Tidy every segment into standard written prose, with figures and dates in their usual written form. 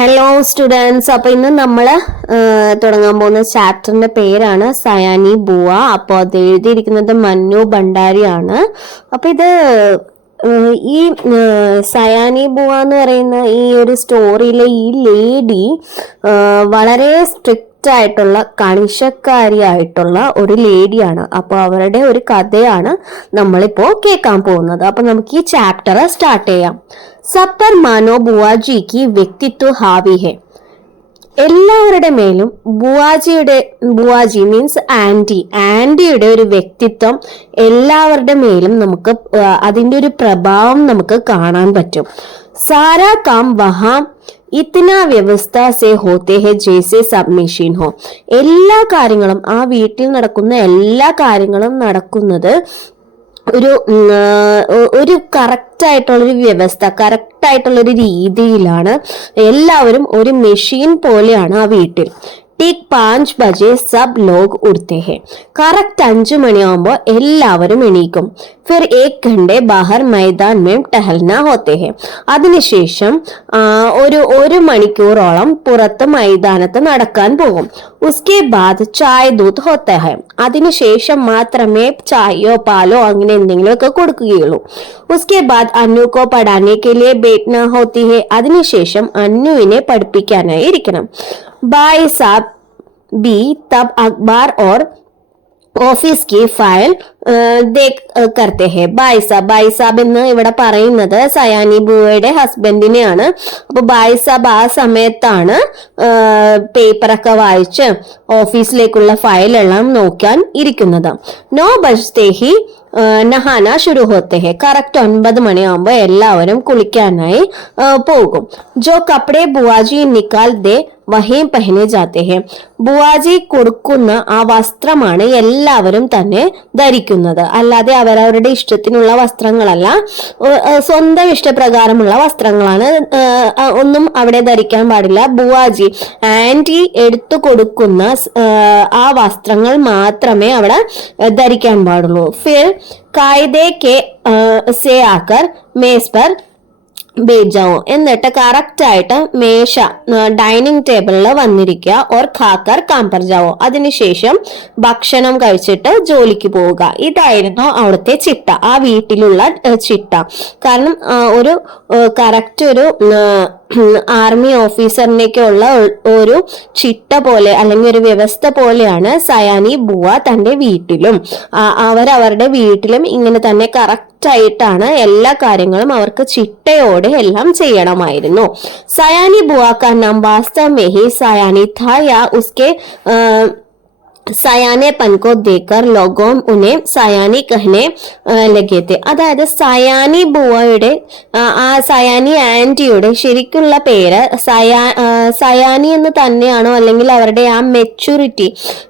Hello students, അപ്പൊ ഇന്ന് നമ്മൾ തുടങ്ങാൻ പോകുന്ന ചാപ്റ്ററിന്റെ പേരാണ് സയാനി ബുവ. അപ്പോൾ അത് എഴുതിയിരിക്കുന്നത് മന്നു ഭണ്ഡാരിയാണ്. അപ്പൊ ഇത് ഈ സയാനി ബുവ എന്ന് പറയുന്ന ഈ ഒരു സ്റ്റോറിയിലെ ഈ ലേഡി വളരെ സ്ട്രിക്റ്റ് ആയിട്ടുള്ള കണിശക്കാരിയായിട്ടുള്ള ഒരു ലേഡിയാണ്. അപ്പോൾ അവരുടെ ഒരു കഥയാണ് നമ്മളിപ്പോ കേൾക്കാൻ പോകുന്നത്. അപ്പൊ നമുക്ക് ഈ ചാപ്റ്റർ സ്റ്റാർട്ട് ചെയ്യാം. सब पर मानो बुआजी की വ്യക്തിത്വ ഹാവി ഹെ. എല്ലാവരുടെ മേലും ബുവാജി മീൻസ് ആന്റിയുടെ ഒരു വ്യക്തിത്വം എല്ലാവരുടെ മേലും നമുക്ക് അതിന്റെ ഒരു പ്രഭാവം നമുക്ക് കാണാൻ പറ്റും. സാരാ കാം വഹാം ഇത്തന വ്യവസ്ഥ സേ ഹോത്തെ ഹെ ജैसे सब മെഷീൻ ഹോ. എല്ലാ കാര്യങ്ങളും ആ വീട്ടിൽ നടക്കുന്ന എല്ലാ കാര്യങ്ങളും നടക്കുന്നത് ഒരു കറക്റ്റ് ആയിട്ടുള്ളൊരു വ്യവസ്ഥ, കറക്റ്റ് ആയിട്ടുള്ളൊരു രീതിയിലാണ്. എല്ലാവരും ഒരു മെഷീൻ പോലെയാണ് ആ വീട്ടിൽ. ठीक 5 बजे सब लोग उठते हैं. करेक्ट 5 മണിയാകുമ്പോൾ എല്ലാവരും എണീക്കും. फिर 1 घंटे बाहर मैदान में टहलना होते हैं. അതിനുശേഷം ഒരു മണിക്കൂറോളം പുറത്ത് മൈതാനത്ത് നടക്കാൻ പോകും. उसके बाद चाय दूध होता है. അതിനുശേഷം മാത്രമേ ചായയോ പാലോ അങ്ങനെ എന്തെങ്കിലും ഒക്കെ കൊടുക്കുകയുള്ളൂ. उसके बाद अन्नू को पढ़ाने के लिए बैठना होती है. അതിനുശേഷം അന്നുവിനെ പഠിപ്പിക്കാനായി ഇരിക്കണം. भाई साहब भी तब अखबार और ഓഫീസ് കി ഫയൽ കർത്തെ ഹെ. ബായ് സാബ് എന്ന് ഇവിടെ പറയുന്നത് സയാനി ബുവയുടെ ഹസ്ബൻഡിനെയാണ്. അപ്പൊ ബായ് സാബ് ആ സമയത്താണ് പേപ്പറൊക്കെ വായിച്ച് ഓഫീസിലേക്കുള്ള ഫയലെല്ലാം നോക്കാൻ ഇരിക്കുന്നത്. 9 ബജത്തെ ഹി നഹാന ശുരു ഹോത്തെ ഹെ. കറക്റ്റ് 9 മണിയാകുമ്പോൾ എല്ലാവരും കുളിക്കാനായി പോകും. ജോ കപ്പടെ ബുവാജി നിക്കാൽ ദേ വഹീം പഹനെ ജാത്തെ ഹെ. ബുവാജി കൊടുക്കുന്ന ആ വസ്ത്രമാണ് എല്ലാവരും തന്നെ ധരിക്കുന്നത്. അല്ലാതെ അവരവരുടെ ഇഷ്ടത്തിനുള്ള വസ്ത്രങ്ങളല്ല, സ്വന്തം ഇഷ്ടപ്രകാരമുള്ള വസ്ത്രങ്ങളാണ്. ഒന്നും അവിടെ ധരിക്കാൻ പാടില്ല. ബുവാജി ആന്റി എടുത്തു കൊടുക്കുന്ന ആ വസ്ത്രങ്ങൾ മാത്രമേ അവിടെ ധരിക്കാൻ പാടുള്ളൂ. ഫിർ കായിദേ കെ സേ ആക്കർ മേസ് പർ ബേജാവോ. എന്നിട്ട് കറക്റ്റ് ആയിട്ട് മേശ ഡൈനിങ് ടേബിളിൽ വന്നിരിക്കുക. ഓർ ഖാക്കർ കാമ്പർ ജാവോ. അതിനുശേഷം ഭക്ഷണം കഴിച്ചിട്ട് ജോലിക്ക് പോവുക. ഇതായിരുന്നു അവിടുത്തെ ചിട്ട, ആ വീട്ടിലുള്ള ചിട്ട. കാരണം ഒരു കറക്റ്റ് ഒരു ആർമി ഓഫീസറിനേക്കുള്ള ഒരു ചിട്ട പോലെ അല്ലെങ്കിൽ ഒരു വ്യവസ്ഥ പോലെയാണ് സയാനി ബുവ തന്റെ വീട്ടിലും അവരവരുടെ വീട്ടിലും ഇങ്ങനെ തന്നെ കറക്റ്റ് ആയിട്ടാണ് എല്ലാ കാര്യങ്ങളും അവർക്ക് ചിട്ടയോടെ എല്ലാം ചെയ്യണമായിരുന്നു. സയാനി ബുവ കാ നാം വാസ്തവ് മേ ഹി സയാനി था या उसके സയാനെപ്പൻ കോ ദേക്കർ ലോഗോം ഉനെ സയാനി കഹനെ ലഗേത്തെ. അതായത് സയാനി ബുവയുടെ ആ സയാനി ആന്റിയുടെ ശരിക്കുള്ള പേര് സയാനി എന്ന് തന്നെയാണോ അല്ലെങ്കിൽ അവരുടെ ആ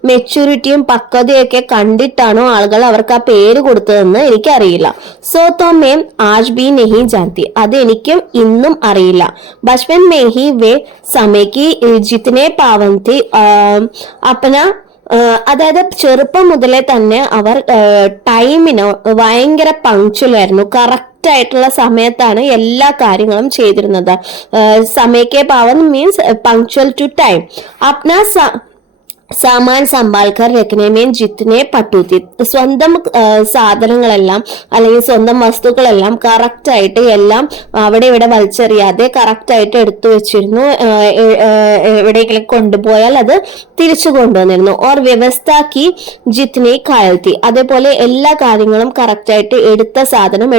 മെച്യൂരിറ്റിയും പക്വതയൊക്കെ കണ്ടിട്ടാണോ ആളുകൾ അവർക്ക് ആ പേര് കൊടുത്തതെന്ന് എനിക്കറിയില്ല. സോ തോ മേം ആജ് ബി നെഹി ജാൻതി. അത് എനിക്കും ഇന്നും അറിയില്ല. ബച്പൻ മേ ഹി വേ സമയക്ക് ജിത്തനെ പാവന്തി അപ്പന. അതായത് ചെറുപ്പം മുതലേ തന്നെ അവർ ടൈമിന് ഭയങ്കര പങ്ക്ച്വൽ ആയിരുന്നു. കറക്റ്റ് ആയിട്ടുള്ള സമയത്താണ് എല്ലാ കാര്യങ്ങളും ചെയ്തിരുന്നത്. സമയക്കെ പാവൻ മീൻസ് പങ്ക്ച്വൽ ടു ടൈം. അപ്ന സാമാൻ സമ്പാൽക്കർ രഖ്നമേൻ ജിത്തിനെ പട്ടൂത്തി. സ്വന്തം സാധനങ്ങളെല്ലാം അല്ലെങ്കിൽ സ്വന്തം വസ്തുക്കളെല്ലാം കറക്റ്റ് ആയിട്ട് എല്ലാം അവിടെ ഇവിടെ വലിച്ചെറിയാതെ കറക്റ്റ് ആയിട്ട് എടുത്തു വെച്ചിരുന്നു. എവിടെയെങ്കിലും കൊണ്ടുപോയാൽ അത് തിരിച്ചു കൊണ്ടുവന്നിരുന്നു. ഓർ വ്യവസ്ഥാക്കി ജിത്തിനെ കായൽത്തി. അതേപോലെ എല്ലാ കാര്യങ്ങളും കറക്റ്റ് ആയിട്ട് എടുത്ത സാധനം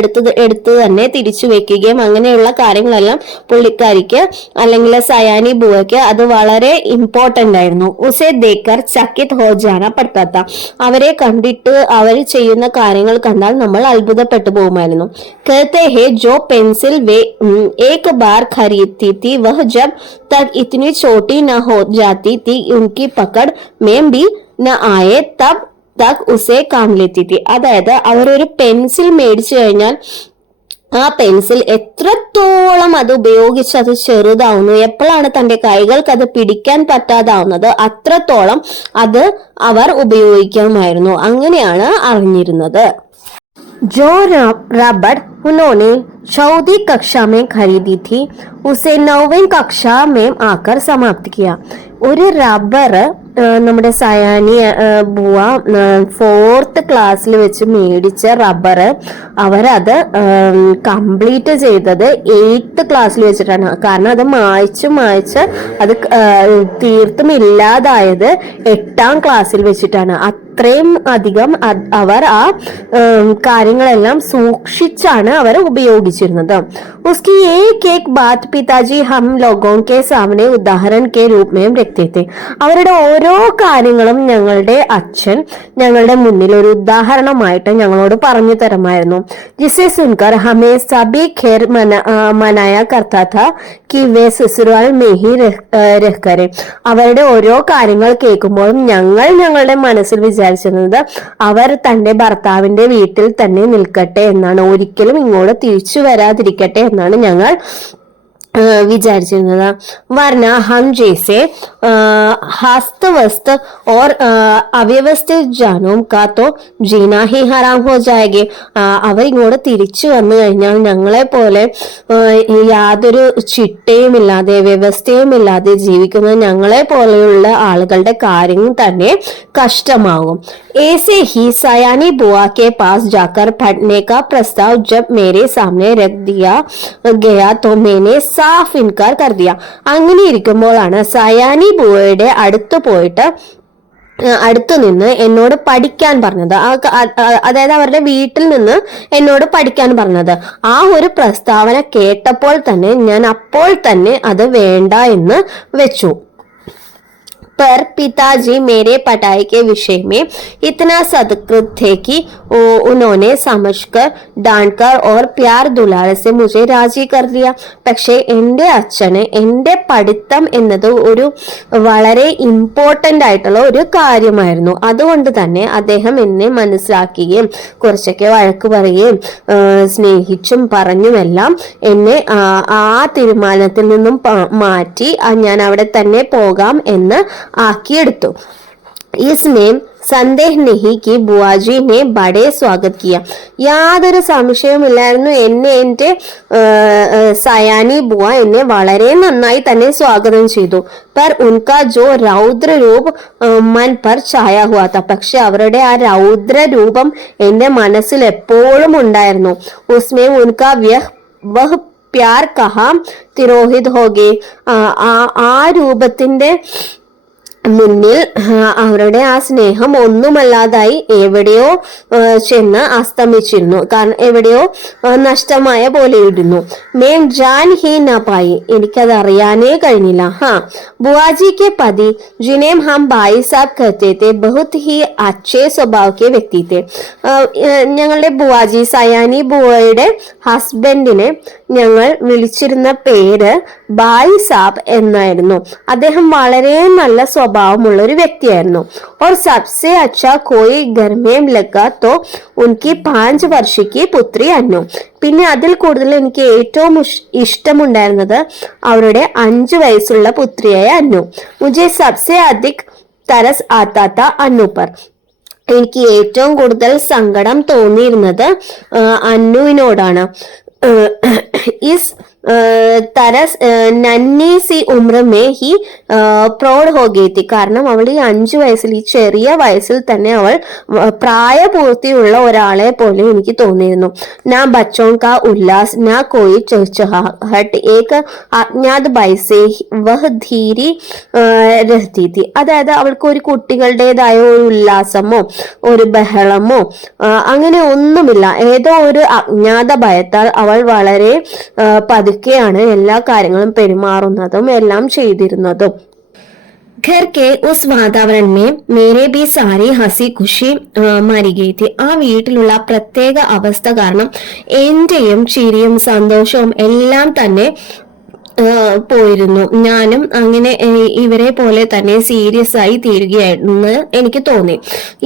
എടുത്ത് തന്നെ തിരിച്ചു വെക്കുകയും അങ്ങനെയുള്ള കാര്യങ്ങളെല്ലാം പുള്ളിക്കാരിക്ക് അല്ലെങ്കിൽ സയാനി ബുവയ്ക്ക് അത് വളരെ ഇമ്പോർട്ടന്റ് ആയിരുന്നു. ഉസേ ചക്കിത് ഹോ ജാന പടുത്താത്ത. അവരെ കണ്ടിട്ട് അവർ ചെയ്യുന്ന കാര്യങ്ങൾ കണ്ടാൽ നമ്മൾ അത്ഭുതപ്പെട്ടു പോകുമായിരുന്നു. कहते हैं जो पेंसिल वे एक बार खरीदती थी वह जब तक इतनी छोटी न हो जाती थी उनकी पकड़ में भी न आए तब तक उसे काम लेती थी. അതായത് അവരൊരു പെൻസിൽ മേടിച്ചു കഴിഞ്ഞാൽ ആ പെൻസിൽ എത്രത്തോളം അത് ഉപയോഗിച്ച് അത് ചെറുതാവുന്നു, എപ്പോഴാണ് തന്റെ കൈകൾക്ക് അത് പിടിക്കാൻ പറ്റാതാവുന്നത് അത്രത്തോളം അത് അവർ ഉപയോഗിക്കുമായിരുന്നു. അങ്ങനെയാണ് അറിഞ്ഞിരുന്നത്. जो रबड़ उन्होंने चौथी कक्षा में खरीदी थी, उसे 9वीं कक्षा में आकर समाप्त किया. ഒരു റബ്ബർ നമ്മുടെ സയാനി ബുവ 4th ക്ലാസ്സിൽ വെച്ച് മേടിച്ച റബ്ബർ അവരത് കംപ്ലീറ്റ് ചെയ്തത് 8th ക്ലാസ്സിൽ വെച്ചിട്ടാണ്. കാരണം അത് മായ്ച്ച് അത് തീർത്തും ഇല്ലാതായത് 8ാം ക്ലാസ്സിൽ വെച്ചിട്ടാണ്. അത്രയും അധികം അവർ ആ കാര്യങ്ങളെല്ലാം സൂക്ഷിച്ചാണ് അവർ ഉപയോഗിച്ചിരുന്നത്. उसकी एक बात पिताजी हम लोगों के सामने उदाहरण के रूप में रखते थे. അവരുടെ ഓരോ കാര്യങ്ങളും ഞങ്ങളുടെ അച്ഛൻ ഞങ്ങളുടെ മുന്നിൽ ഒരു ഉദാഹരണമായിട്ട് ഞങ്ങളോട് പറഞ്ഞു തരുമായിരുന്നു. जिसे सुनकर हमें सभी खैर मनाया करता था कि वे ससुराल में ही रह करें. അവരുടെ ഓരോ കാര്യങ്ങൾ കേൾക്കുമ്പോഴും ഞങ്ങളുടെ മനസ്സിൽ വിചാരിച്ചിരുന്നത് അവർ തന്റെ ഭർത്താവിന്റെ വീട്ടിൽ തന്നെ നിൽക്കട്ടെ എന്നാണ്, ഒരിക്കലും ഇങ്ങോട്ട് തിരിച്ചു വരാതിരിക്കട്ടെ എന്നാണ് ഞങ്ങൾ വിചാരിച്ചിരുന്നത്. വർണ ഹം ജैसे हस्त वस्त और अव्यवस्थित जानों का तो जीना ही हराम हो जाएगी. അവർ ഇങ്ങോട്ട് തിരിച്ചു വന്നു കഴിഞ്ഞാൽ ഞങ്ങളെ പോലെ യാതൊരു ചിട്ടയുമില്ലാതെ വ്യവസ്ഥയുമില്ലാതെ ജീവിക്കുന്ന ഞങ്ങളെ പോലെയുള്ള ആളുകളുടെ കാര്യം തന്നെ കഷ്ടമാകും. ऐसे ही सयानी बुआ के पास जाकर पढ़ने का प्रस्ताव जब मेरे सामने रख दिया गया तो मैंने സാഫ് ഇൻകാർ കർ ദിയ. അങ്ങനെ ഇരിക്കുമ്പോഴാണ് സയാനി ബുവയുടെ അടുത്തു നിന്ന് എന്നോട് പഠിക്കാൻ പറഞ്ഞത്. അതായത് അവരുടെ വീട്ടിൽ നിന്ന് എന്നോട് പഠിക്കാൻ പറഞ്ഞത്. ആ ഒരു പ്രസ്താവന കേട്ടപ്പോൾ തന്നെ ഞാൻ അപ്പോൾ തന്നെ അത് വേണ്ട എന്ന് വെച്ചു. पर पिताजी मेरे पढ़ाई के विषय में इतना सदकृत थे कि उन्होंने समझकर डांटकर और प्यार दुलार से मुझे राजी कर दिया. പക്ഷേ എൻ്റെ അച്ഛന് എൻ്റെ പഠിത്തം എന്നത് ഒരു വളരെ ഇമ്പോർട്ടൻ്റ് ആയിട്ടുള്ള ഒരു കാര്യമായിരുന്നു. അതുകൊണ്ട് തന്നെ അദ്ദേഹം എന്നെ മനസ്സിലാക്കുകയും കുറച്ചൊക്കെ വഴക്ക് പറയുകയും സ്നേഹിച്ചും പറഞ്ഞുമെല്ലാം എന്നെ ആ തീരുമാനത്തിൽ നിന്നും മാറ്റി ഞാൻ അവിടെ തന്നെ പോകാം എന്ന് ആക്കിയെടുത്തു. इसमें സന്ദേഹ് നെഹി കി ബുവാജി നെ ബഡേ സ്വാഗത് കിയ. യാതൊരു സംശയവുമില്ലായിരുന്നു, എൻ്റെ സയാനി ബുവ എന്നെ വളരെ നന്നായി തന്നെ സ്വാഗതം ചെയ്തു. पर उनका जो रौद्र रूप मन पर छाया हुआ था. പക്ഷെ അവരുടെ ആ രൗദ്ര രൂപം എൻ്റെ മനസ്സിൽ എപ്പോഴും ഉണ്ടായിരുന്നു. उसमें उनका वह प्यार कहाँ तिरोहित हो गए. ആ രൂപത്തിന്റെ മുന്നിൽ അവരുടെ ആ സ്നേഹം ഒന്നുമല്ലാതായി എവിടെയോ ചെന്ന് അസ്തമിച്ചിരുന്നു. കാരണം എവിടെയോ നഷ്ടമായ പോലെ ഇരുന്നു. മേം ജാൻ ഹി ന പായി, എനിക്കത് അറിയാനേ കഴിഞ്ഞില്ല. बुआजी के पति जिन्हें हम भाई साहब कहते थे बहुत ही अच्छे स्वभाव के व्यक्ति थे. ഞങ്ങളുടെ ബുവാജി സയാനി ബുവയുടെ ഹസ്ബൻഡിനെ ഞങ്ങൾ വിളിച്ചിരുന്ന പേര് ഭായ് സാബ് എന്നായിരുന്നു. അദ്ദേഹം വളരെ നല്ല സ്വഭാവമുള്ള ഒരു വ്യക്തിയായിരുന്നു. और सबसे अच्छा कोई घर में लगा तो उनकी 5 वर्ष की पुत्री അന്നു. പിന്നെ അതിൽ കൂടുതൽ എനിക്ക് ഏറ്റവും ഇഷ്ടമുണ്ടായിരുന്നത് അവരുടെ 5 വയസ്സുള്ള പുത്രിയായ അന്നു. മുझे सबसे अधिक तरस आता था अनु पर. എനിക്ക് ഏറ്റവും കൂടുതൽ സങ്കടം തോന്നിയിരുന്നത് അന്നുവിനോടാണ്. इस तरस നന്നി സി ഉമ്ര മേ ഹി പ്രൗഡ് ഹോ ഗയി തി. കാരണം അവൾ ഈ 5 വയസ്സിൽ, ഈ ചെറിയ വയസ്സിൽ തന്നെ അവൾ പ്രായപൂർത്തിയുള്ള ഒരാളെ പോലെ എനിക്ക് തോന്നിയിരുന്നു. നാ ബച്ചോं का उल्लास ना कोई चहचहाहट एक अज्ञात भय से वह धीरी रहती थी. അതായത് അവൾക്ക് ഒരു കുട്ടികളുടേതായ ഒരു ഉല്ലാസമോ ഒരു ബഹളമോ അങ്ങനെ ഒന്നുമില്ല. ഏതോ ഒരു അജ്ഞാത ഭയത്താൽ അവൾ വളരെ പതുക്കെയാണ് എല്ലാ കാര്യങ്ങളും പെരുമാറുന്നതും എല്ലാം ചെയ്തിരുന്നതും. घर के उस वातावरण में मेरे भी सारी हंसी खुशी മരി ഗയി തി. ആ വീട്ടിലുള്ള പ്രത്യേക അവസ്ഥ കാരണം എന്റെയും ചിരിയും സന്തോഷവും എല്ലാം തന്നെ പോയിരുന്നു. ഞാനും അങ്ങനെ ഇവരെ പോലെ തന്നെ സീരിയസ് ആയി തീരുകയായിരുന്നു എനിക്ക് തോന്നി.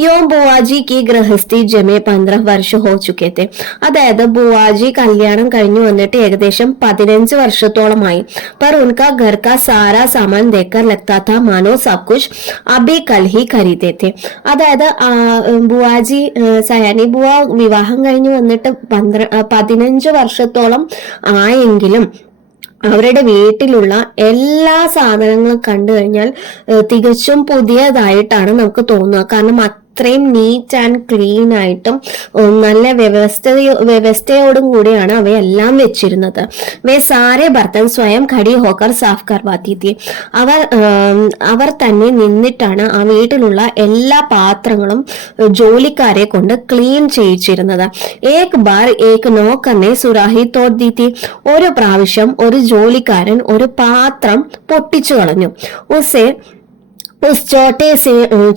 യോ ബുവാജി കി ഗൃഹസ്ഥി ജമേ 15 വർഷ ഹോ ചുക്കെ थे. അതായത് ബുവാജി കല്യാണം കഴിഞ്ഞു വന്നിട്ട് ഏകദേശം 15 വർഷത്തോളമായി. पर उनका घर का सारा सामान देखकर लगता था मानो सब कुछ अभी कल ही खरीदे थे. അതായത് ബുവാജി സയാനി ബുവ വിവാഹം കഴിഞ്ഞു വന്നിട്ട് 15 വർഷത്തോളം ആയെങ്കിലും അവരുടെ വീട്ടിലുള്ള എല്ലാ സാധനങ്ങളും കണ്ടു കഴിഞ്ഞാൽ തികച്ചും പുതിയതായിട്ടാണ് നമുക്ക് തോന്നുക. കാരണം അത്രയും നീറ്റ് ആൻഡ് ക്ലീൻ ആയിട്ടും നല്ല വ്യവസ്ഥയോടും കൂടിയാണ് അവയെല്ലാം വെച്ചിരുന്നത്. വേ സാരെ ബർത്തൻ സ്വയം ഖടി ഹോക്കർ സാഫ് കർവാത്തി തി. അവർ തന്നെ നിന്നിട്ടാണ് ആ വീട്ടിലുള്ള എല്ലാ പാത്രങ്ങളും ജോലിക്കാരെ കൊണ്ട് ക്ലീൻ ചെയ്യിച്ചിരുന്നത്. ഏക് ബാർ ഏക് നോക്കറിനെ സുറാഹി തോട് ദി തി. ഒരു പ്രാവശ്യം ഒരു ജോലിക്കാരൻ ഒരു പാത്രം പൊട്ടിച്ചു കളഞ്ഞു. उस छोटे से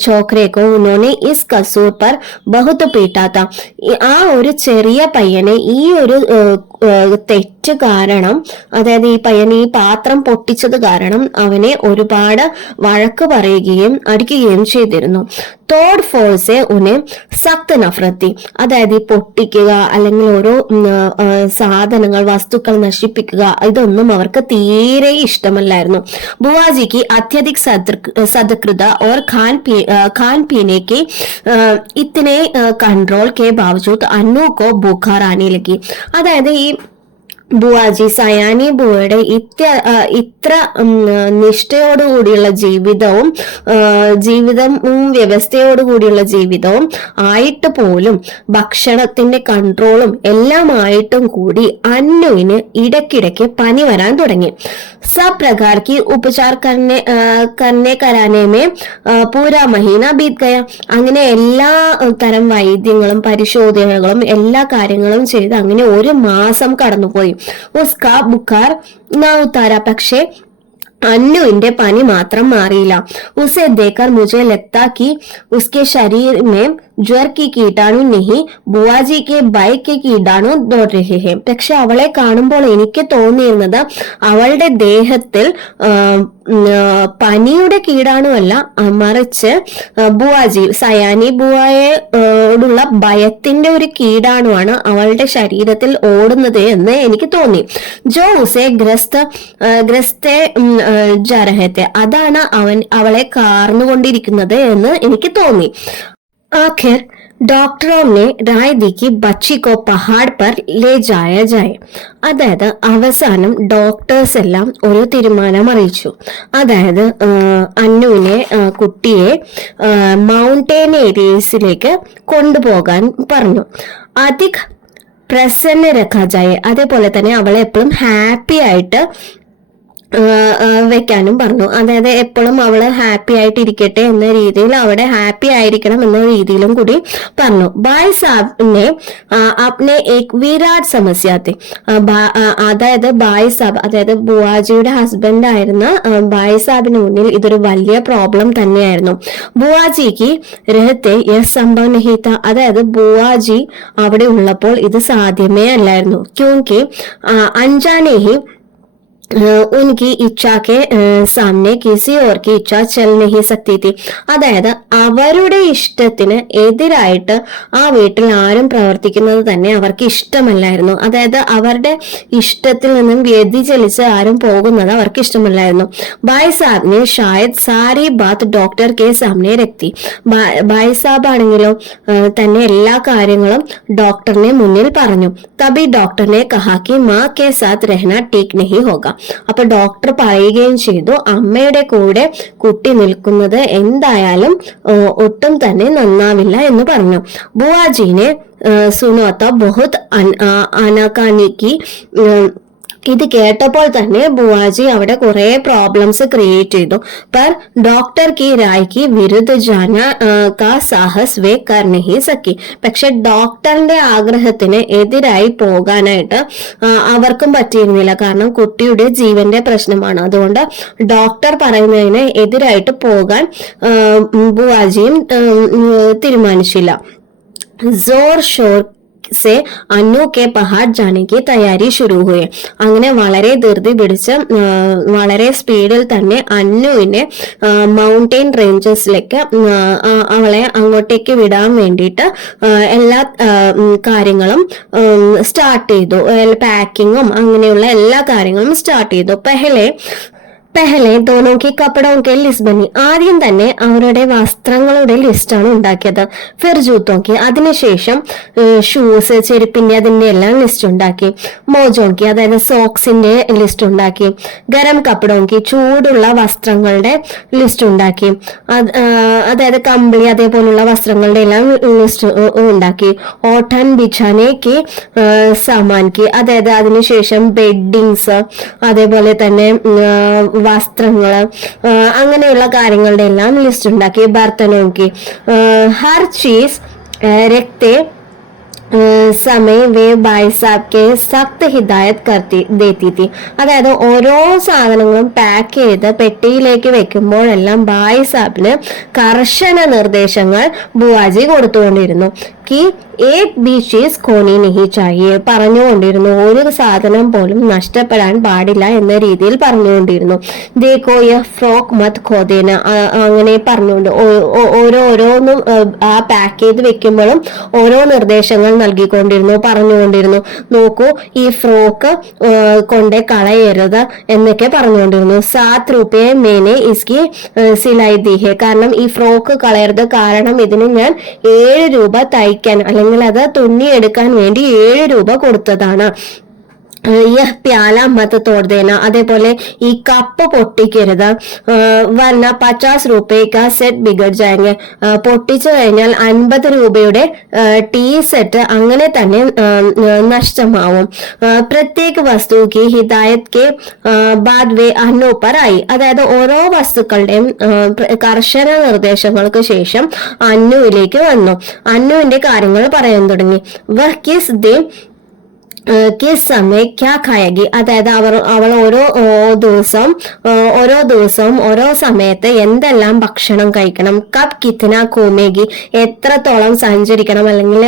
छोकरे को उन्होंने इस कसूर पर बहुत पीटा था. ആ ഒരു ചെറിയ പയ്യനെ ഈ ഒരു തെറ്റ് കാരണം, അതായത് ഈ പയ്യൻ ഈ പാത്രം പൊട്ടിച്ചത് കാരണം അവനെ ഒരുപാട് വഴക്ക് പറയുകയും അടിക്കുകയും ചെയ്തിരുന്നു. തോഡ് ഫോഴ്സെ ഉനെ സഖ്ത് നഫ്രത്തി. അതായത് ഈ പൊട്ടിക്കുക അല്ലെങ്കിൽ ഓരോ സാധനങ്ങൾ വസ്തുക്കൾ നശിപ്പിക്കുക ഇതൊന്നും അവർക്ക് തീരെ ഇഷ്ടമല്ലായിരുന്നു. ബുവാജിക്ക് അത്യധിക് സദകൃത और खान पीने के इतने कंट्रोल के बावजूद अन्नू को बुखार आने लगी. അതായത് ഈ ബുവാജി സയാനി ബുവയുടെ ഇത്ര നിഷ്ഠയോടുകൂടിയുള്ള ജീവിതവും വ്യവസ്ഥയോടുകൂടിയുള്ള ജീവിതവും ആയിട്ട് പോലും ഭക്ഷണത്തിന്റെ കൺട്രോളും എല്ലാം ആയിട്ടും കൂടി അന്നുവിന് ഇടയ്ക്കിടയ്ക്ക് പനി വരാൻ തുടങ്ങി. സബ് പ്രകാർ കി ഉപചാർ കരാനെ മേ പൂരാ മഹീന ബീത് ഗയ. അങ്ങനെ എല്ലാ തരം വൈദ്യങ്ങളും പരിശോധനകളും എല്ലാ കാര്യങ്ങളും ചെയ്ത് അങ്ങനെ ഒരു മാസം കടന്നുപോയി. ഉസ്കാ ബുഖാർ നാ ഉത്താര. പക്ഷേ अन्नुविന്റെ പനി മാത്രം മാറിയില്ല. उसे देखकर मुझे लगता कि उसके शरीर में ज्वर की कीटाणु नहीं बुआजी के बाइक के कीटाणु दौड़ रहे हैं. പക്ഷെ അവളെ കാണുമ്പോൾ എനിക്ക് തോന്നിയിരുന്നത് അവളുടെ ദേഹത്തിൽ പനിയുടെ കീടാണുമല്ല, മറിച്ച് ബുവാജി സയാനി ബുവായോടുള്ള ഭയത്തിന്റെ ഒരു കീടാണുവാണ് അവളുടെ ശരീരത്തിൽ ഓടുന്നത് എന്ന് എനിക്ക് തോന്നി. ജോ ഉസെ ഗ്രസ്തെ ജരഹത്തെ. അതാണ് അവളെ കാർന്നുകൊണ്ടിരിക്കുന്നത് എന്ന് എനിക്ക് തോന്നി. ആഖിർ ഡോക്ടറോ ने राय दी कि बच्ची को पहाड़ पर ले जाया जाए. അതായത് അവസാനം ഡോക്ടേഴ്സ് എല്ലാം ഒരു തീരുമാനം അറിയിച്ചു. അതായത് അന്നുവിനെ കുട്ടിയെ മൗണ്ടൻ ഏരിയസിലേക്ക് കൊണ്ടുപോകാൻ പറഞ്ഞു. അധിക് പ്രസന്ന രഖാജായെ. അതേപോലെ തന്നെ അവളെ എപ്പോഴും ഹാപ്പി ആയിട്ട് വെക്കാനും പറഞ്ഞു. അതായത് എപ്പോഴും അവള് ഹാപ്പി ആയിട്ട് ഇരിക്കട്ടെ എന്ന രീതിയിൽ അവിടെ ഹാപ്പി ആയിരിക്കണം എന്ന രീതിയിലും കൂടി പറഞ്ഞു. ഭായ് സാബിനെ അപ്നെ ഏക് വിരാട് സമസ്യാത്തെ. അതായത് ഭായ് സാബ്, അതായത് ബുവാജിയുടെ ഹസ്ബൻഡ് ആയിരുന്ന ഭായ് സാബിന് മുന്നിൽ ഇതൊരു വലിയ പ്രോബ്ലം തന്നെയായിരുന്നു. ബുവാജിക്ക് രഹത്തെ യഹ് സംഭവം നഹീ താ. അതായത് ബുവാജി അവിടെ ഉള്ളപ്പോൾ ഇത് സാധ്യമേ അല്ലായിരുന്നു. ക്യോങ്കി അഞ്ചാനെ ഹി ഉൻകി ഇച്ഛാ കെ സാമനെ കിസി ഓർ കി ഇച്ഛ ചൽ നഹി സക്തി തി. അതായത് അവരുടെ ഇഷ്ടത്തിന് എതിരായിട്ട് ആ വീട്ടിൽ ആരും പ്രവർത്തിക്കുന്നത് തന്നെ അവർക്ക് ഇഷ്ടമല്ലായിരുന്നു. അതായത് അവരുടെ ഇഷ്ടത്തിൽ നിന്നും വ്യതിചലിച്ച് ആരും പോകുന്നത് അവർക്ക് ഇഷ്ടമല്ലായിരുന്നു. ഭായ് സാബിനെ ഷായദ് സാരി ബാത്ത് ഡോക്ടർ കെ സാമനെ രക്തി. ഭായ് സാബ് ആണെങ്കിലോ തന്നെ എല്ലാ കാര്യങ്ങളും ഡോക്ടറിനെ മുന്നിൽ പറഞ്ഞു. തബി ഡോക്ടറിനെ കഹാ കി മാ കെ സാത്ത് രഹന ടീക് നഹി ഹോഗ. അപ്പൊ ഡോക്ടർ പറയുകയും ചെയ്തു, അമ്മയുടെ കൂടെ കുട്ടി നിൽക്കുന്നത് എന്തായാലും ഒട്ടും തന്നെ നന്നാവില്ല എന്ന് പറഞ്ഞു. ബുവാജീനെ സുനോത്ത ബഹുത് അനാകാനിക്ക്. ഇത് കേട്ടപ്പോൾ തന്നെ ബുവാജി അവിടെ കുറെ പ്രോബ്ലംസ് ക്രിയേറ്റ് ചെയ്തു. पर ഡോക്ടർ की राय की विरुद्ध जाना का साहस वे कर नहीं सकी. പക്ഷെ ഡോക്ടറിന്റെ ആഗ്രഹത്തിന് എതിരായി പോകാനായിട്ട് അവർക്കും പറ്റിയിരുന്നില്ല. കാരണം കുട്ടിയുടെ ജീവന്റെ പ്രശ്നമാണ്. അതുകൊണ്ട് ഡോക്ടർ പറയുന്നതിന് എതിരായിട്ട് പോകാൻ ബുവാജിയും തീരുമാനിച്ചില്ല. जोर शोर से अन्नू के पहाड़ जाने की तैयारी शुरू हुई. അങ്ങനെ വളരെ ധൃതി പിടിച്ച് വളരെ സ്പീഡിൽ തന്നെ അന്നുവിനെ മൗണ്ടെയിൻ റേഞ്ചസിലേക്ക് അവളെ അങ്ങോട്ടേക്ക് വിടാൻ വേണ്ടിയിട്ട് എല്ലാ കാര്യങ്ങളും സ്റ്റാർട്ട് ചെയ്തു. പാക്കിങ്ങും അങ്ങനെയുള്ള എല്ലാ കാര്യങ്ങളും സ്റ്റാർട്ട് ചെയ്തു. പെഹലെ ദോനോക്ക് കപ്പടോക്കെ ലിസ്റ്റ് ബന്നി. ആദ്യം തന്നെ അവരുടെ വസ്ത്രങ്ങളുടെ ലിസ്റ്റാണ് ഉണ്ടാക്കിയത്. ഫിർ ജൂത്തോക്ക്, അതിനുശേഷം ഷൂസ്, ചെരുപ്പിന്റെ അതിന്റെ എല്ലാം ലിസ്റ്റ് ഉണ്ടാക്കി. മോജോക്ക്, അതായത് സോക്സിന്റെ ലിസ്റ്റ് ഉണ്ടാക്കി. ഗരം കപ്പടോക്ക്, ചൂടുള്ള വസ്ത്രങ്ങളുടെ ലിസ്റ്റ് ഉണ്ടാക്കി. അതായത് കമ്പിളി അതേപോലുള്ള വസ്ത്രങ്ങളുടെ എല്ലാം ലിസ്റ്റ് ഉണ്ടാക്കി. ഓട്ടൻ ബിഛാനേക്ക് സാമാൻക്ക്, അതായത് അതിനുശേഷം ബെഡിങ്സ്, അതേപോലെ തന്നെ വസ്ത്രങ്ങള്, അങ്ങനെയുള്ള കാര്യങ്ങളുടെ എല്ലാം ലിസ്റ്റ് ഉണ്ടാക്കി. ബർത്തനോക്കി ഹർ ചീസ് രക്തേ സമയ വേ ഭായ് സാബ്ക്ക് സഖ്ത് ഹിദായത്ത് ദേത്തി തി. അതായത് ഓരോ സാധനങ്ങളും പാക്ക് ചെയ്ത് പെട്ടിയിലേക്ക് വെക്കുമ്പോഴെല്ലാം ഭായ് സാബിന് കർശന നിർദ്ദേശങ്ങൾ ബുവാജി കൊടുത്തുകൊണ്ടിരുന്നു. കി ഏക് ബി ചീസ് ഖോനി നഹി ചാഹിയെ, പറഞ്ഞുകൊണ്ടിരുന്നു. ഒരു സാധനം പോലും നഷ്ടപ്പെടാൻ പാടില്ല എന്ന രീതിയിൽ പറഞ്ഞുകൊണ്ടിരുന്നു. ദേഖോ യ ഫ്രോക്ക് മത് ഖോദേന, അങ്ങനെ പറഞ്ഞുകൊണ്ട് ഓരോന്നും ആ പാക്ക് ചെയ്ത് വെക്കുമ്പോഴും ഓരോ നിർദ്ദേശങ്ങൾ നൽകിക്കൊണ്ടിരുന്നു, പറഞ്ഞുകൊണ്ടിരുന്നു. നോക്കൂ, ഈ ഫ്രോക്ക് കൊണ്ട് കളയരുത് എന്നൊക്കെ പറഞ്ഞുകൊണ്ടിരുന്നു. 7 രൂപയെ മേനെ ഇസ്കി സിലായി ദീഹെ, കാരണം ഈ ഫ്രോക്ക് കളയരുത്, കാരണം ഇതിന് ഞാൻ 7 രൂപ തയ്ക്കാൻ അല്ലെങ്കിൽ അത് തുന്നിയെടുക്കാൻ വേണ്ടി 7 രൂപ കൊടുത്തതാണ്. പ്യാല മത്ത് തോർദേന, അതേപോലെ ഈ കപ്പ് പൊട്ടിക്കരുത്. വരണ 50 രൂപയ്ക്ക് സെറ്റ് ബിഗഡ് ജായെങ്കിൽ, പൊട്ടിച്ചു കഴിഞ്ഞാൽ 50 രൂപയുടെ ടീ സെറ്റ് അങ്ങനെ തന്നെ നഷ്ടമാവും. പ്രത്യേക വസ്തുക്ക് ഹിദായത് കെ ബാദ് വേ അന്നു പർ ആയി, അതായത് ഓരോ വസ്തുക്കളുടെയും കർശന നിർദ്ദേശങ്ങൾക്ക് ശേഷം അന്നുവിലേക്ക് വന്നു. അന്നുവിന്റെ കാര്യങ്ങൾ പറയാൻ തുടങ്ങി. വഹ് കിസ് ദേ കിസ് സമയ ക്യാ ഖായകി, അതായത് അവൾ ഓരോ ദിവസവും ഓരോ സമയത്ത് എന്തെല്ലാം ഭക്ഷണം കഴിക്കണം. കബ് കിത്തന ഘൂമേഗി, എത്രത്തോളം സഞ്ചരിക്കണം അല്ലെങ്കിൽ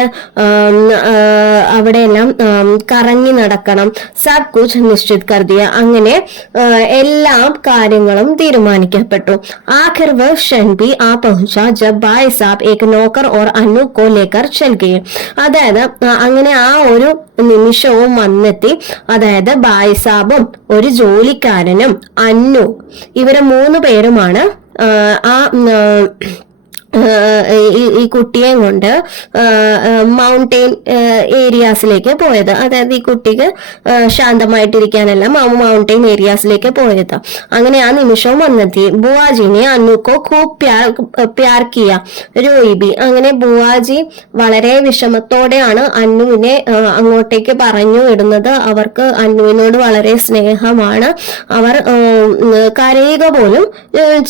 അവിടെയെല്ലാം കറങ്ങി നടക്കണം. സബ് കുച്ച് നിശ്ചിത് കർദിയ, അങ്ങനെ എല്ലാ കാര്യങ്ങളും തീരുമാനിക്കപ്പെട്ടു. ആഖിർ വ ഷൻ ബി ആ പहुंचा ജബ് ഭായ് സാബ് ഏക് നോക്കർ ഓർ അന്നു കോ ലേക്കർ ചൽ ഗയേ, അതായത് അങ്ങനെ ആ ഒരു നിമിഷവും വന്നെത്തി. അതായത് ഭായ് സാബും ഒരു ജോലിക്കാരനും അന്നു, ഇവരെ 3 പേരുമാണ് ആ ഈ കുട്ടിയെ കൊണ്ട് മൗണ്ടെയിൻ ഏരിയാസിലേക്ക് പോയത്. അതായത് ഈ കുട്ടിക്ക് ശാന്തമായിട്ടിരിക്കാനല്ല മൗണ്ടെയിൻ ഏരിയാസിലേക്ക് പോയത്. അങ്ങനെ ആ നിമിഷവും വന്നെത്തി. ബുവാജിനെ അന്നുക്കോ ഖൂബ് പ്യാർ കിയ രോയിബി, അങ്ങനെ ബുവാജി വളരെ വിഷമത്തോടെയാണ് അന്നുവിനെ അങ്ങോട്ടേക്ക് പറഞ്ഞു വിടുന്നത്. അവർക്ക് അന്നുവിനോട് വളരെ സ്നേഹമാണ്. അവർ കരയുക പോലും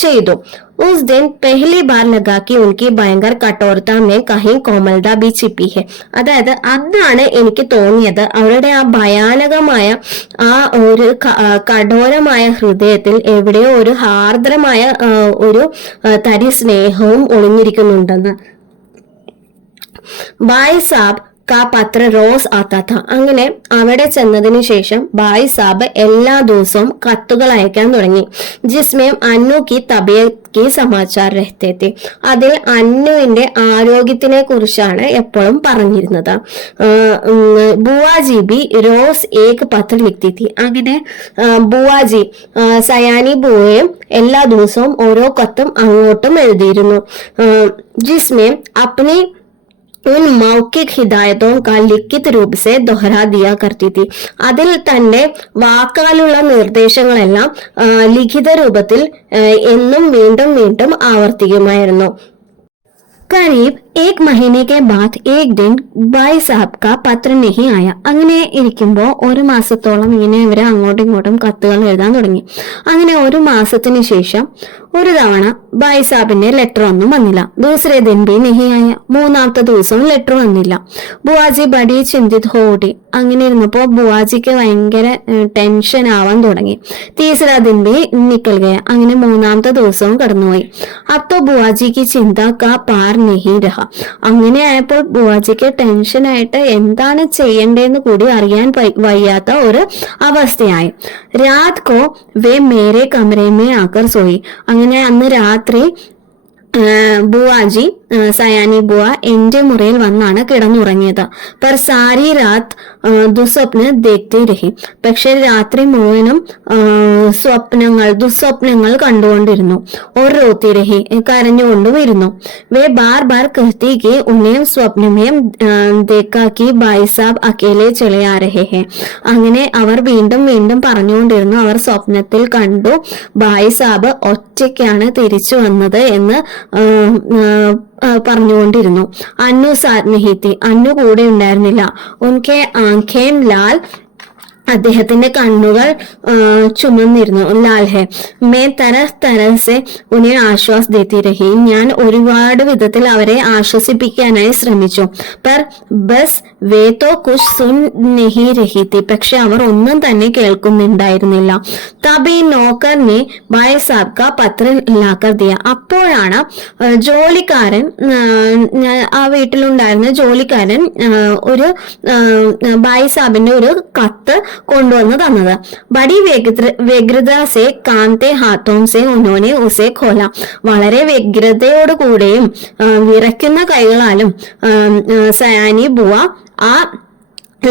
ചെയ്തു. उस दिन पहली बार लगा कि उनकी ഭയങ്കര കഠോരത में कहीं कोमलता भी छिपी है, അതായത് അതാണ് എനിക്ക് തോന്നിയത് അവരുടെ ആ ഭയാനകമായ ആ ഒരു കഠോരമായ ഹൃദയത്തിൽ എവിടെയോ ഒരു ആർദ്രമായ ഒരു തരി സ്നേഹവും ഒളിഞ്ഞിരിക്കുന്നുണ്ടെന്ന്. ഭായ് സാബ് കാ പത്ര റോസ് ആത്താത്ത, അങ്ങനെ അവിടെ ചെന്നതിന് ശേഷം ഭായ് സാബ് എല്ലാ ദിവസവും കത്തുകൾ അയക്കാൻ തുടങ്ങി. ജിസ്മേം അന്നു കി തബിയത്ത് കി സമാചാർ രഹത്തെ തെ, അതിൽ അന്നുവിന്റെ ആരോഗ്യത്തിനെ കുറിച്ചാണ് എപ്പോഴും പറഞ്ഞിരുന്നത്. ബുവാജി ബി റോസ് ഏക് പത്ര ലിഖ്തി തി, അങ്ങനെ ബുവാജി സയാനി ബുവയും എല്ലാ ദിവസവും ഓരോ കത്തും അങ്ങോട്ടും എഴുതിയിരുന്നു. ജിസ്മേം അപ്നി ഉൻ മൗഖിക് ഹിദായതോं का लिखित रूप से दोहरा दिया करती थी, അതിൽ തന്റെ വാക്കാലുള്ള നിർദ്ദേശങ്ങളെല്ലാം ലിഖിത രൂപത്തിൽ എന്നും വീണ്ടും വീണ്ടും ആവർത്തിക്കുമായിരുന്നു. करीब 1 महीने के बाद एक दिन ഭായ് സാബ് കാ പത്ര നഹി ആയ, അങ്ങനെ ഇരിക്കുമ്പോൾ 1 മാസത്തോളം ഇങ്ങനെ ഇവരെ അങ്ങോട്ടും ഇങ്ങോട്ടും കത്തുകൾ എഴുതാൻ തുടങ്ങി. അങ്ങനെ 1 മാസത്തിന് ശേഷം ഒരു തവണ ഭായ് സാബിന്റെ ലെറ്റർ ഒന്നും വന്നില്ല. ദൂസരേ ദിൻ ബി നഹി ആയ, 3-ാമത്തെ ദിവസവും ലെറ്റർ വന്നില്ല. ബുവാജി ബഡി ചിന്തിത് ഹോടി, അങ്ങനെ ഇരുന്നപ്പോ ബുവാജിക്ക് ഭയങ്കര ടെൻഷൻ ആവാൻ തുടങ്ങി. തീസരാ ദിൻ ബി നിക്കൽ ഗയ, അങ്ങനെ 3-ാമത്തെ ദിവസവും കടന്നുപോയി. അപ്പൊ ബുവാജിക്ക് ചിന്ത കാ പാർ നഹി രഹ, അങ്ങനെ ആയപ്പോൾ ബുവാജിക്ക് ടെൻഷനായിട്ട് എന്താണ് ചെയ്യേണ്ടതെന്ന് കൂടി അറിയാൻ വയ്യാത്ത ഒരു അവസ്ഥയായി. രാത് കോ വേ മേരെ കമരമേ ആക്കർ സോയി. അങ്ങനെ അന്ന് രാത്രി ബുവാജി സയാനി ബുവ എന്റെ മുറിയിൽ വന്നാണ് കിടന്നുറങ്ങിയത്. പർ സാരി രാത് ദുസ്വപ്ന ദേഖ്തി രഹി. പക്ഷെ രാത്രി മുഴുവനും ദുസ്വപ്നങ്ങൾ കണ്ടുകൊണ്ടിരുന്നു. ഓർ റോത്തി രഹി, കരഞ്ഞുകൊണ്ടും ഇരുന്നു. വേ ബാർ ബാർ കഹത്തി കി ഉന്നേം സ്വപ്നമേം ദേഖാ കി ഭായ് സാബ് അക്കേലെ ചലെ ആ രഹേ ഹെ. അങ്ങനെ അവർ വീണ്ടും വീണ്ടും പറഞ്ഞുകൊണ്ടിരുന്നു, അവർ സ്വപ്നത്തിൽ കണ്ടു ഭായ് സാബ് ഒറ്റയ്ക്കാണ് തിരിച്ചു വന്നത് എന്ന് പറഞ്ഞുകൊണ്ടിരുന്നു. അന്നു സാത് നഹീത്തി, അന്നു കൂടെ ഉണ്ടായിരുന്നില്ല. ഉൻകെ ആംഖേം ലാൽ, അദ്ദേഹത്തിന്റെ കണ്ണുകൾ ചുമന്നിരുന്നു. ലാൽ ഹെ. മേ തരഹ് തരഹ് സെ ഉന്നെ ആശ്വാസ് ദേത്തി രഹി. ഞാൻ ഒരുപാട് വിധത്തിൽ അവരെ ആശ്വസിപ്പിക്കാനായി ശ്രമിച്ചു. പർ ബസ് വേ തോ കുച്ച് സുൻ നഹി രഹി തി. പക്ഷെ അവർ ഒന്നും തന്നെ കേൾക്കുന്നുണ്ടായിരുന്നില്ല. തബി നോക്കറിനെ ഭായ് സാബ് കാ പത്ര ലാക്കർ ദിയ. അപ്പോഴാണ് ജോലിക്കാരൻ, ആ വീട്ടിലുണ്ടായിരുന്ന ജോലിക്കാരൻ ഒരു ഭായ് സാബിന്റെ ഒരു കത്ത് കൊണ്ടുവന്ന് തന്നത്. ബഡി വ്യഗ്രത സെ കാന്തെ ഹാത്തോം സെ ഉന്നോനെ ഉസെ ഖോല. വളരെ വ്യഗ്രതയോടുകൂടെയും വിറയ്ക്കുന്ന കൈകളാലും സയാനി ബുവ ആ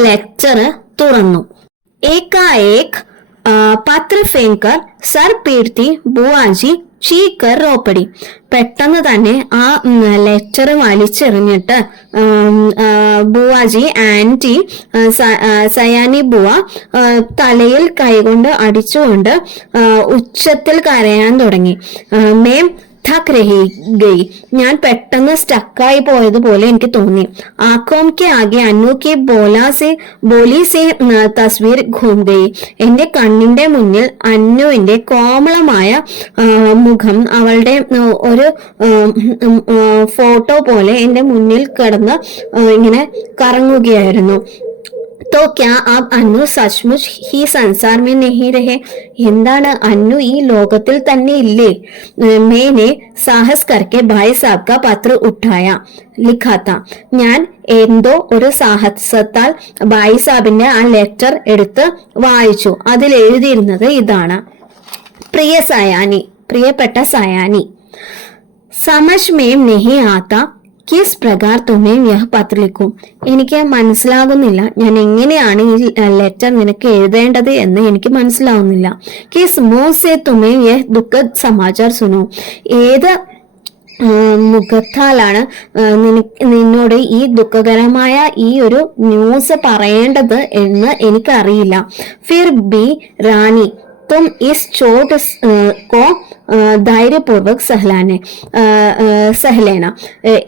ലെക്ചർ തുറന്നു. ഏകാഏക് പത്ര ഫേങ്കർ സർ പീർത്തി ബുവാജി ചീക്കർ റോപ്പടി. പെട്ടെന്ന് തന്നെ ആ ലെക്ചർ വലിച്ചെറിഞ്ഞിട്ട് ബുവാജി ആന്റി സയാനി ബുവ തലയിൽ കൈകൊണ്ട് അടിച്ചുകൊണ്ട് ഉച്ചത്തിൽ കരയാൻ തുടങ്ങി. മേം थक रही गई. ഞാൻ പെട്ടെന്ന് സ്റ്റക്കായി പോയതുപോലെ എനിക്ക് തോന്നി. ആഖോം കെ ആകെ അന്നു കെ ബോലി സെ തസ്വീർ ഘൂം ഗയി. എന്റെ കണ്ണിന്റെ മുന്നിൽ അന്നുവിന്റെ കോമളമായ മുഖം, അവളുടെ ഒരു ഫോട്ടോ പോലെ എന്റെ മുന്നിൽ കിടന്ന് ഇങ്ങനെ കറങ്ങുകയായിരുന്നു. तो क्या आप അന്നു സച്മുച്ച് ഈ സംസാർ മേ നഹി രഹേ. എന്താണ്, അന്നു ഈ ലോകത്തിൽ തന്നെ ഇല്ലേ? മേനെ സാഹസ് കർക്കെ ഭായ് സാബ് കാ പത്ര ഉഠായ ലിഖാത്ത. ഞാൻ എന്തോ ഒരു സാഹസത്താൽ ഭായ് സാബിന്റെ ആ ലെറ്റർ എടുത്ത് വായിച്ചു. അതിൽ എഴുതിയിരുന്നത് ഇതാണ്: പ്രിയ സയാനി, പ്രിയപ്പെട്ട സയാനി, സമജ് മേം നഹി ആത്ത കിസ് പ്രകാർ തുമേം യഹ് പത്ര ലിഖും. എനിക്ക് മനസ്സിലാകുന്നില്ല, ഞാൻ എങ്ങനെയാണ് ഈ ലെറ്റർ നിനക്ക് എഴുതേണ്ടത് എന്ന് എനിക്ക് മനസ്സിലാവുന്നില്ല. കിസ് മുഹ് സെ തുമേം യഹ് ദുഃഖദ് സമാചാർ സുനോ. ഏത് മുഖത്താലാണ് നിന്നോട് ഈ ദുഃഖകരമായ ഈ ഒരു ന്യൂസ് പറയേണ്ടത് എന്ന് എനിക്കറിയില്ല. ഫിർ ബി റാണി തും ഇസ് ചോട്ട് കോ ധൈര്യപൂർവക് സഹലേന.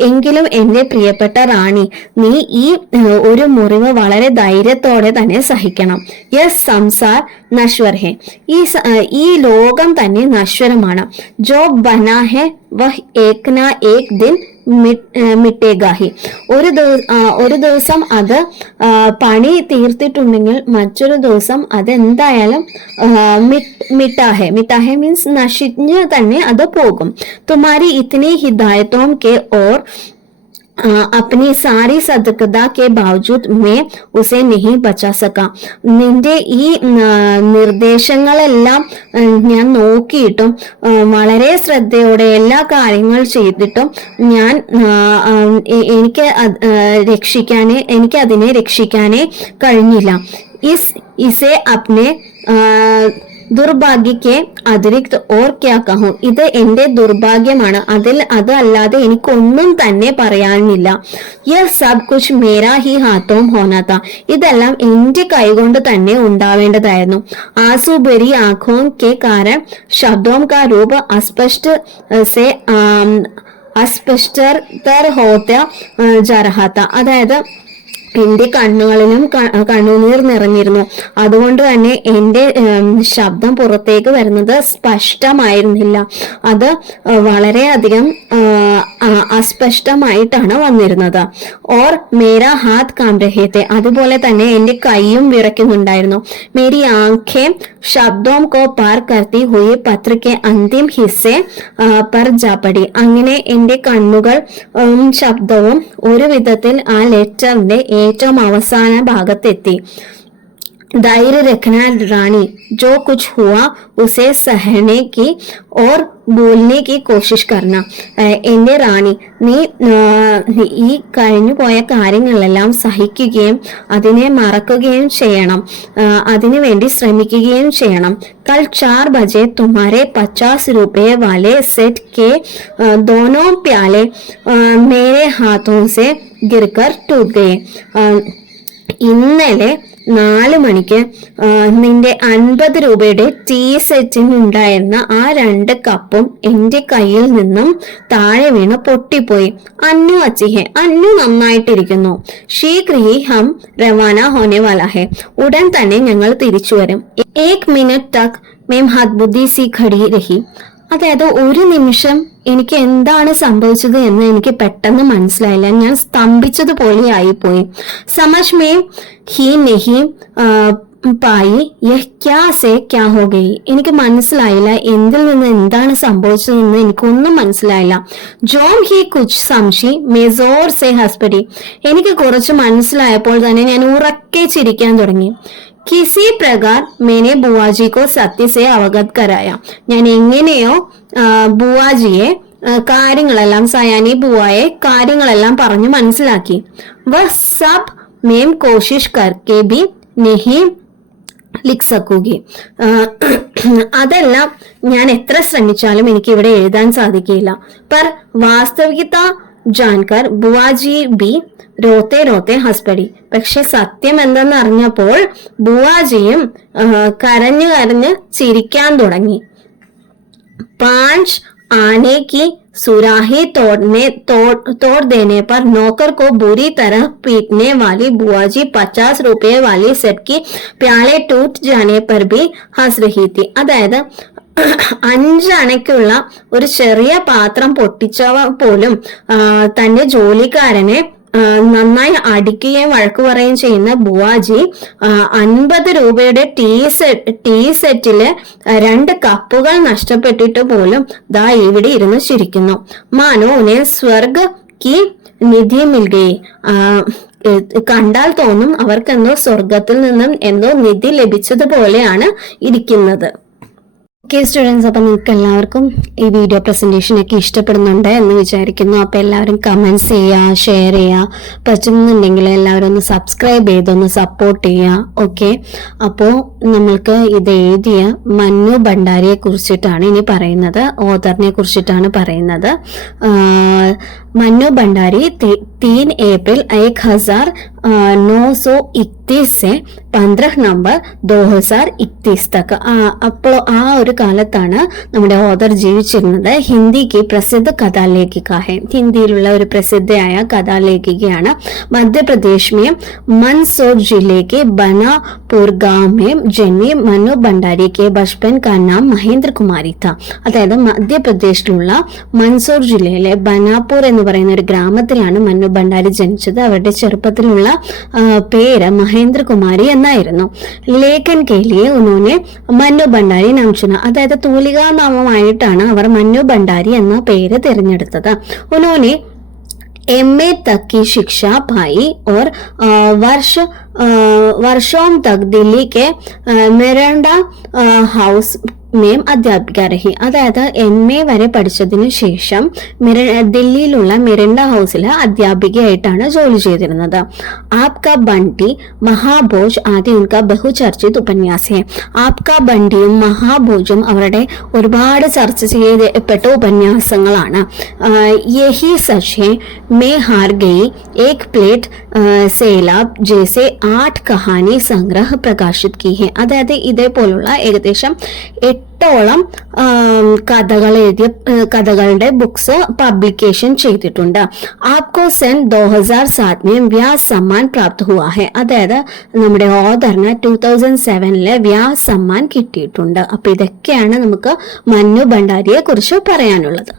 എങ്കിലും എന്റെ പ്രിയപ്പെട്ട റാണി, നീ ഈ ഒരു മുറിവ് വളരെ ധൈര്യത്തോടെ തന്നെ സഹിക്കണം. യസ് സംസാർ നശ്വർ ഹെ. ഈ ലോകം തന്നെ നശ്വരമാണ്. ജോ ബനാ ഹെ വഹ് ഏക് നാ ഏക് ദിൻ മിട്ടേഗാഹി. ഒരു ദിവസം അത് പണി തീർത്തിട്ടുണ്ടെങ്കിൽ മറ്റൊരു ദിവസം അതെന്തായാലും മിട്ടാഹെ മീൻസ് നശിഞ്ഞ് തന്നെ അത് പോകും. തുമാരി ഇത്തിനി ഹിദായത്തോം കെ ഓർ अपनी सारी सतर्कता के बावजूद मैं उसे नहीं बचा सका. നിന്റെ ഈ നിർദ്ദേശങ്ങളെല്ലാം ഞാൻ നോക്കിയിട്ടും വളരെ ശ്രദ്ധയോടെ എല്ലാ കാര്യങ്ങൾ ചെയ്തിട്ടും ഞാൻ എനിക്ക് അതിനെ രക്ഷിക്കാനേ കഴിഞ്ഞില്ല. ഇസെ അപ്നെ ദുർഭാഗ്യക്കെ അതിരിക്ത് ഓർ ക്യാ കഹൂ. ഇത് എന്റെ ദുർഭാഗ്യമാണ്, അതല്ലാതെ എനിക്കൊന്നും തന്നെ പറയാനില്ല. യഹ് സബ് കുച്ച് മേരാ ഹി ഹാത്തോം ഹോനാ താ. ഇതെല്ലാം എന്റെ കൈകൊണ്ട് തന്നെ ഉണ്ടാവേണ്ടതായിരുന്നു. ആസു ഭരി ആഖോം കെ കാരൺ ശബ്ദോം കാ രൂപ അസ്പഷ്ടർ ഹോത്ത ജറഹാത്ത. അതായത് എന്റെ കണ്ണുകളിലും കണ്ണുനീർ നിറഞ്ഞിരുന്നു. അതുകൊണ്ട് തന്നെ എന്റെ ശബ്ദം പുറത്തേക്ക് വരുന്നത് സ്പഷ്ടമായിരുന്നില്ല. അത് വളരെയധികം അസ്പഷ്ടമായിട്ടാണ് വന്നിരുന്നത്. ഓർ മേരാ ഹാത്ത് കാം രഹേ തെ, അതുപോലെ തന്നെ എന്റെ കൈയും വിറയ്ക്കുന്നുണ്ടായിരുന്നു. മേരി ആംഖേ ശബ്ദോം കോ പാർ കർത്തി ഹുയി പത്ര കെ അന്തിം ഹിസ്സെ പർ ജാ പടി. അങ്ങനെ എന്റെ കണ്ണുകൾ ശബ്ദവും ഒരു വിധത്തിൽ ആ ലെറ്ററിന്റെ ഏറ്റവും അവസാന ഭാഗത്തെത്തി. धैर्य रखना रानी, जो कुछ हुआ उसे सहने की और बोलने की कोशिश करना. എന്റെ റാണി, നീ ഈ കഴിഞ്ഞു പോയ കാര്യങ്ങളെല്ലാം സഹിക്കുകയും അതിനെ മറക്കുകയും ചെയ്യണം, അതിനു വേണ്ടി ശ്രമിക്കുകയും ചെയ്യണം. कल 4 बजे तुम्हारे 50 रुपए वाले सेट के दोनों प्याले मेरे हाथों से गिरकर टूट गए. ഇന്നലെ 4 മണിക്ക് നിന്റെ 50 രൂപയുടെ ടീ സെറ്റിന് ഉണ്ടായിരുന്ന ആ 2 കപ്പും എന്റെ കയ്യിൽ നിന്നും താഴെ വീണ് പൊട്ടിപ്പോയി. അന്നു അച്ചിഹെ, അന്നു നന്നായിട്ടിരിക്കുന്നു. ശീഘ്രഹി ഹം രവാന ഹോനെ വാല ഹെ, ഉടൻ തന്നെ ഞങ്ങൾ തിരിച്ചു വരും. 1 മിനിറ്റ് തക് മേം ഹത് ബുദ്ധി സി ഖടി രഹി. അതായത് 1 നിമിഷം എനിക്ക് എന്താണ് സംഭവിച്ചത് എന്ന് എനിക്ക് പെട്ടെന്ന് മനസ്സിലായില്ല. ഞാൻ സ്തംഭിച്ചതുപോലെ ആയിപ്പോയി. സമജ് മേ ഹി നെഹി പായി യഹ് ക്യാ സേ ക്യാ ഹോ ഗയി. എനിക്ക് മനസ്സിലായില്ല എന്തിൽ നിന്ന് എന്താണ് സംഭവിച്ചതെന്ന് എനിക്കൊന്നും മനസ്സിലായില്ല. Jom he Cooch സംശി മെസോർ say ഹസ്പടി. എനിക്ക് കുറച്ച് മനസ്സിലായപ്പോൾ തന്നെ ഞാൻ ഉറക്കെ ചിരിക്കാൻ തുടങ്ങി. കിസി പ്രകാർ മേനെ ബുവാജിക്കോ സത്യ സേ അവഗത് കരായ. ഞാൻ എങ്ങനെയോ ബുവാജിയെ കാര്യങ്ങളെല്ലാം, സയാനി ബുവായെ കാര്യങ്ങളെല്ലാം പറഞ്ഞു മനസ്സിലാക്കി. വ സബ് മേം കോശിഷ് കർക്കെ ബി നെഹി ലിഖ് സക്കൂഗി. അതെല്ലാം ഞാൻ എത്ര ശ്രമിച്ചാലും എനിക്ക് ഇവിടെ എഴുതാൻ സാധിക്കില്ല. പർ വാസ്തവികത ജാൻകർ ബുവാജി ബി രോത്തെ രോത്തെ ഹസ്പടി. പക്ഷെ സത്യം എന്തെന്ന് അറിഞ്ഞപ്പോൾ ബുവാജിയും കരഞ്ഞു കരഞ്ഞ് ചിരിക്കാൻ തുടങ്ങി. 5 आने की सुराही तोड़ देने पर नौकर को बुरी तरह पीटने वाली बुआजी 50 रुपए वाली सेट की प्याले टूट जाने पर भी हंस रही थी. അതായത് 5 അണയ്ക്കുള്ള ഒരു ചെറിയ പാത്രം പൊട്ടിച്ചവ പോലും തന്റെ ജോലിക്കാരനെ നന്നായി അടിക്കുകയും വഴക്കു പറയുകയും ചെയ്യുന്ന ബുവാജി 50 രൂപയുടെ ടീ സെറ്റില് 2 കപ്പുകൾ നഷ്ടപ്പെട്ടിട്ട് പോലും ദാ ഇവിടെ ഇരുന്ന് ചിരിക്കുന്നു. മാനോ ഉനെ സ്വർഗ് കി നിധി മിൽഗയി. കണ്ടാൽ തോന്നും അവർക്കെന്തോ സ്വർഗത്തിൽ നിന്നും എന്തോ നിധി ലഭിച്ചതുപോലെയാണ് ഇരിക്കുന്നത്. ഓക്കെ സ്റ്റുഡൻസ്, അപ്പം നിങ്ങൾക്ക് എല്ലാവർക്കും ഈ വീഡിയോ പ്രസന്റേഷൻ ഒക്കെ ഇഷ്ടപ്പെടുന്നുണ്ട് എന്ന് വിചാരിക്കുന്നു. അപ്പോൾ എല്ലാവരും കമൻറ്റ്സ് ചെയ്യുക, ഷെയർ ചെയ്യുക, പറ്റുന്നുണ്ടെങ്കിൽ എല്ലാവരും ഒന്ന് സബ്സ്ക്രൈബ് ചെയ്തൊന്ന് സപ്പോർട്ട് ചെയ്യുക. ഓക്കെ, അപ്പോൾ നമ്മൾക്ക് ഇത് എഴുതിയ മന്നു ഭണ്ഡാരിയെ കുറിച്ചിട്ടാണ് ഇനി പറയുന്നത്, ഓതറിനെ കുറിച്ചിട്ടാണ് പറയുന്നത്. मन्नू भंडारी 3 अप्रैल 1931 से 15 നവംബർ 2031 തക്ക്. അപ്പോൾ ആ ഒരു കാലത്താണ് നമ്മുടെ ഓതർ ജീവിച്ചിരുന്നത്. ഹിന്ദിക്ക് പ്രസിദ്ധ കഥാലേഖിക ഹെ, ഹിന്ദിയിലുള്ള ഒരു പ്രസിദ്ധയായ കഥാലേഖികയാണ്. മധ്യപ്രദേശ് में मंदसौर जिले के बनापुर गांव में जन्मी मन्नू भंडारी के बचपन का नाम महेंद्र कुमारी था. അതായത് മധ്യപ്രദേശിലുള്ള മൻസൂർ ജില്ലയിലെ ബനാപൂർ എന്ന് പറയുന്ന ഒരു ഗ്രാമത്തിലാണ് മന്നു ഭണ്ഡാരി ജനിച്ചത്. അവരുടെ ചെറുപ്പത്തിലുള്ള പേര് മഹേന്ദ്ര കുമാരി എന്നായിരുന്നു. ലേഖൻ കേലിയെ ഉന്നോനെ മന്നു ഭണ്ഡാരി നാം ചുന, അതായത് തൂലികാ നാമമായിട്ടാണ് അവർ മന്നു ഭണ്ഡാരി എന്ന പേര് തിരഞ്ഞെടുത്തത്. ഉന്നോനെ MA तक की शिक्षा पाई और वर्षों तक दिल्ली के मिरांडा हाउस में അധ്യാപിക രഹി. അതായത് MA വരെ പഠിച്ചതിന് ശേഷം ദില്ലിയിലുള്ള മിരണ്ട ഹൗസിൽ അധ്യാപികയായിട്ടാണ് ജോലി ചെയ്തിരുന്നത്. ആപ്ക ബണ്ടി മഹാഭോജ് ആദ്യ ഉൻക ബഹുചർച്ചിത് ഉപന്യാസേ. ആപ്ക ബണ്ടിയും മഹാഭോജും അവരുടെ ഒരുപാട് ചർച്ച ചെയ്യപ്പെട്ട ഉപന്യാസങ്ങളാണ്. യഹി സച്ച് മേ ഹാർ ഗയി, ഏക് പ്ലേറ്റ് സേലാബ് ജേസെ 8 കഹാനി സംഗ്രഹ് പ്രകാശിത് കി ഹെ. അതായത് ഇതേപോലുള്ള ഏകദേശം 8ഓളം കഥകൾ എഴുതിയ കഥകളുടെ ബുക്സ് പബ്ലിക്കേഷൻ ചെയ്തിട്ടുണ്ട്. ആപ്കോ സെൻ 2007 में വ്യാസ് സമ്മാൻ പ്രാപ്ത് ഹുവാ ഹെ. അതായത് നമ്മുടെ ഓതറിന് 2007 വ്യാസ് സമ്മാൻ കിട്ടിയിട്ടുണ്ട്. അപ്പൊ ഇതൊക്കെയാണ് നമുക്ക് മന്നു ഭണ്ഡാരിയെ കുറിച്ച് പറയാനുള്ളത്.